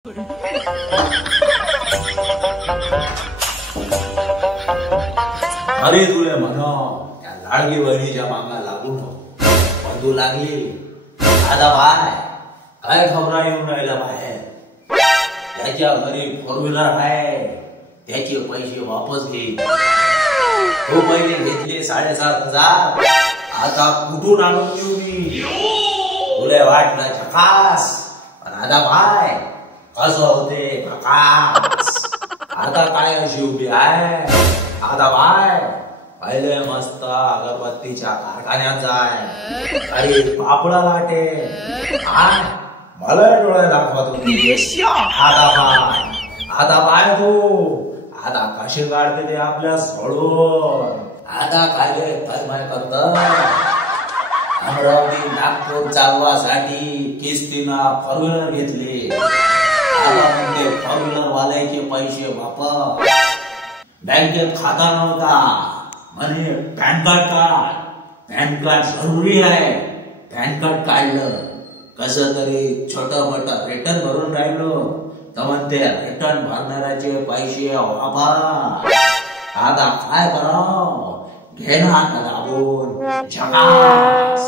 अरे तुले म्हणो त्या लाडकी बहिणीच्या मागा लागू बंधू लागली दादा बाय काय खबरा येऊन राहिला बाहेर त्याच्या घरी 4 व्हीलर आहे त्याचे पैसे वापस घे तो पहिले घेतले 7,500 आता कुठून आणून देऊ मी तुला वाटला झकास पण आता बाय कसं होते प्रकाश आता काय अशी उभी आहे आता बाय पहिले मस्त अगरबत्तीच्या कारखान्यात जाय अरे पापडा लाटे मला डोळे दाखवा तुम्ही आता बाय तू आता कशी काढते ते आपल्या सोडून आता काय काय करत अमरावती नागपूर चालवासाठी किस्तीना 4 व्हीलर घेतली आता म्हणते 4 व्हीलर वाल्याचे पैसे वापर बँकेत खाता नव्हता म्हणे पॅन कार्ड जरुरी आहे पॅन कार्ड काढलं कसं तरी छोट मोठ रिटर्न भरून राहिलो तर म्हणते रिटर्न भरणाऱ्याचे पैसे वापर आता काय करावं घे ना दाबून झकास